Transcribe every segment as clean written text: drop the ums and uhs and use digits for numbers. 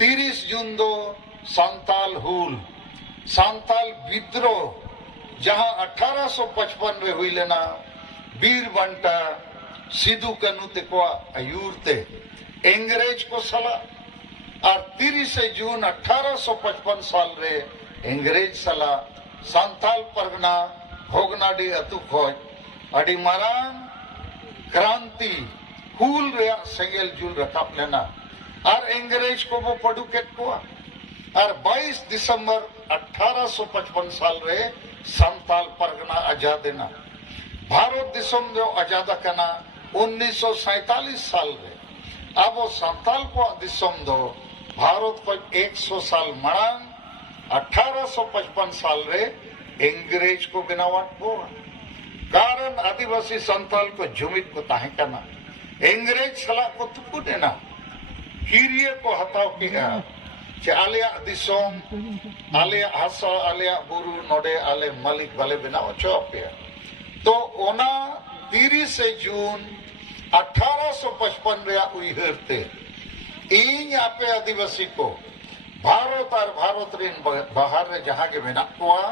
30 जून दो सांताल हुल सांताल विद्रोह जहां 1855 रे हुई लेना वीर बंटा सिदू कानू तेको आयुरते इंग्रेज को सला और 30 जून 1855 साल रे इंग्रेज सला सांताल परगना भोगनाडी अतु खोज अडी मारांग क्रांति हुल रे सेंगेल जुल रकाब लेना और इंग्रेज को वो पड़ू केट को और 22 दिसंबर 1855 साल रे सांताल परगना आजाद देना भारत दिसम जो आजाद कना 1947 साल रे अब वो सांताल को दिसम दो भारत को 100 साल मड़ांग 1855 साल रे इंग्रेज को बनावट को कारण आदिवासी सांताल को जुमित को ताहे कना इंग्रेज सलाह को तुकु देना किरिय को हताव किया चे आलिया दिसोम आलिया हासा आलिया बुरु नोडे आले मालिक वाले बनाओ चौपिया तो ओना 30 जून 1855 रे उइहरते इन आपे आदिवासी को भारत और भारत रिन बाहर रे जहां के मेना कोआ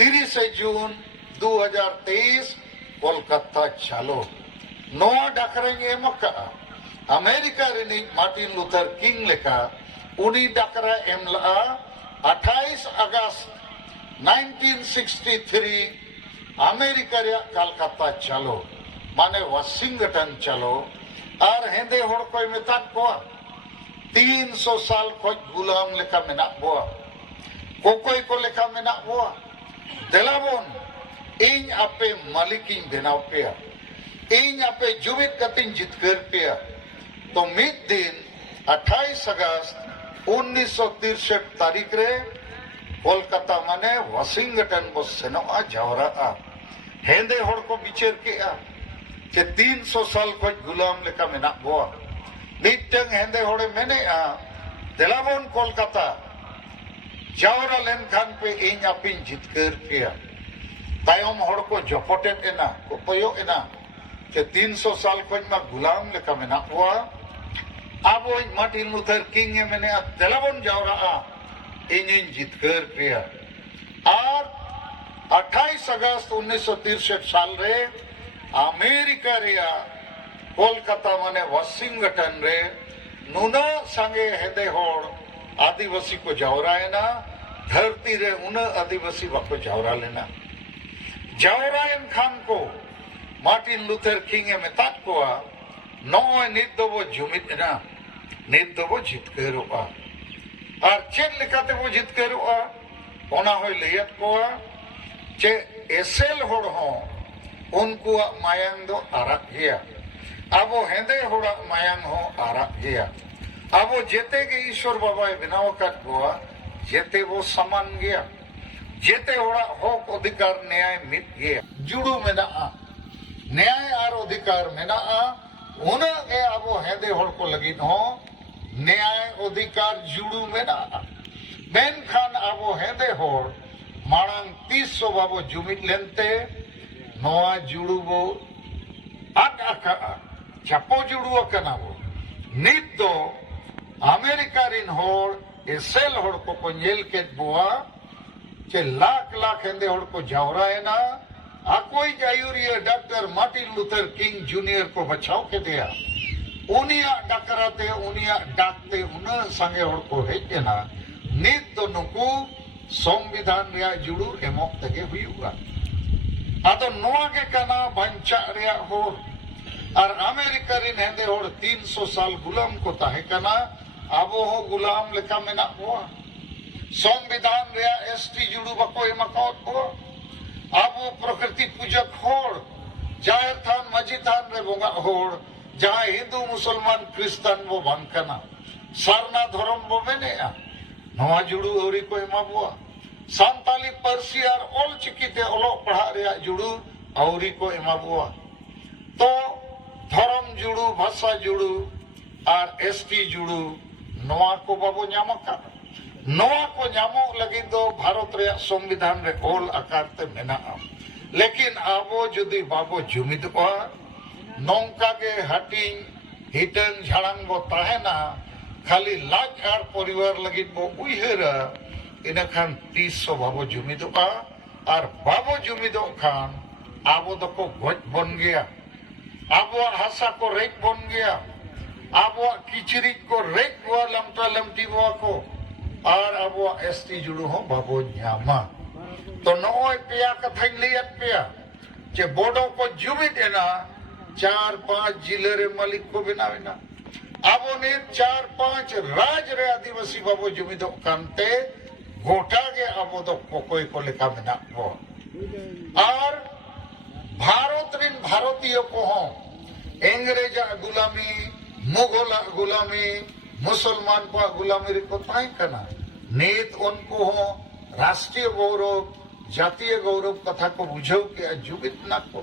30 जून 2023 कोलकाता चालो नोआ डाकरेंगे मक्का America Rini Martin Luther king लेका उनी डाकरा एमला 28 अगस्त 1963 अमेरिका रे कलकत्ता चलो माने वाशिंगटन चलो और हेंदे होड़ कोई मेताक कोआ 300 साल खोज गुलाम लेका मेना बोआ कोकोई को लेका मेना बोआ देलाबोन इन आपे मालिकिन बेनाव पेया इन आपे जुबित कतिन जितकर पेया तो मिद दिन 28 अगस्त 1963 तारीख रे कोलकाता माने वाशिंगटन बो सेनोआ जावरा हेंदे होड़ को बिचेर के चे 300 साल खोज गुलाम लेका मेना बोआ मिटंग हेंदे होड़े मेने देलाबोन कोलकाता जावरा लेन खान पे इन आपिन जितकर पेया तायम होड़ को जपटेट एना को पयो एना चे 300 साल खोज मा गुलाम लेका मेना बोआ अब वो मार्टिन लूथर किंग है मैंने देलाबोन जावरा इन जितकर पेया और 28 अगस्त 1963 साल रे अमेरिका रिया कोलकाता माने वाशिंगटन रे नुना संगे हेदे होड़ आदिवासी को जावरा है ना धरती रे उन आदिवासी वाको जावरा लेना जावरा इन खान को मार्टिन लूथर किंग है मेताक को नोए नित दो वो जुमित ना नित दो वो जितकरोआ और चेक लिखाते वो जितकरोआ ओना होय लेयत को चे एसेल होड़ हो उनको मायांग दो आरक गया अब वो हेंदे होड़ा मायांग हो आरक गया अब वो जेते के ईश्वर बाबा बिनाव कट गोआ जेते वो समान गया जेते होड़ा होक अधिकार न्याय मिट गया जुड़ू में ना न्याय और अधिकार में ना उनके अब हेदे होड़ को लगी हो न्याय अधिकार जुड़ू में ना बेन खान अब हेदे होड़ मांग 300 बाबो जुमित लेनते नोआ जुड़ू वो आग आका चपो जुड़ू कना वो नित दो अमेरिका रिन होड़ एसेल होड़ को नेल के बुआ चे लाख लाख हेंदे होड़ को जावरा है ना कोई जायूरिया doctor Martin Luther King junior को बचाव के दिया उनिया डकराते उनिया डाकते उन संगे होड़ को हेजे ना नित तो नुकु संविधान रिया जुड़ू एमोक तगे हुआ आदो नोआ के कना बंचा रिया हो और अमेरिका रिन हेंदे होड़ 300 साल गुलाम को ताहे कना आबो हो गुलाम लेका मेना हुआ संविधान रिया एसटी जुड़ू बको एमकावत को अब वो प्रकृति पूजक होड़ जाहिर थान मस्जिद थान रे बोंगा होड़ जहाँ हिंदू मुसलमान क्रिस्तान वो बांकना सारना धर्म वो मेने नवा जुड़ू औरी को एमा बुआ सांताली परसी और ओल चिकीते ओलो पढ़ा रिया जुड़ू औरी को एमा बुआ तो धर्म जुड़ू भाषा जुड़ू और एसटी जुड़ू नवा को बाबू न्यामका नवा को न्यामो लगी तो भारत रे संविधान रे ओल आकार ते मेना लेकिन आबो जुदी बाबो जुमिद को नौका के हटिंग हिटन झाड़ांग बो ताहेना खाली लाज और परिवार लगी बो उइहरा इन खान तीस बाबो जुमिदोगा और बाबो जुमिदो खान आबो दको गज बन गया आबो हासा को रेक बन गया आबो किचरी को रेक बुआ लमटा लमटी बुआ को और आबो एसटी जुड़ू हो बाबो न्यामा तो नोय पिया कथाई लियत पिया जे बोडो को जुमिद एना 4-5 जिले रे मालिक को बनावेना आबो ने 4-5 राज रे आदिवासी बाबो जुमिदो कांते गोटा के आबो तो कोई को लेका बना वो और भारत रिन भारतीय को हो इंग्रेज गुलामी मुगल गुलामी मुसलमान को गुलामी को ताई कना नेत उनको हो राष्ट्रीय गौरव जातीय गौरव कथा को बुझो के जुबित ना को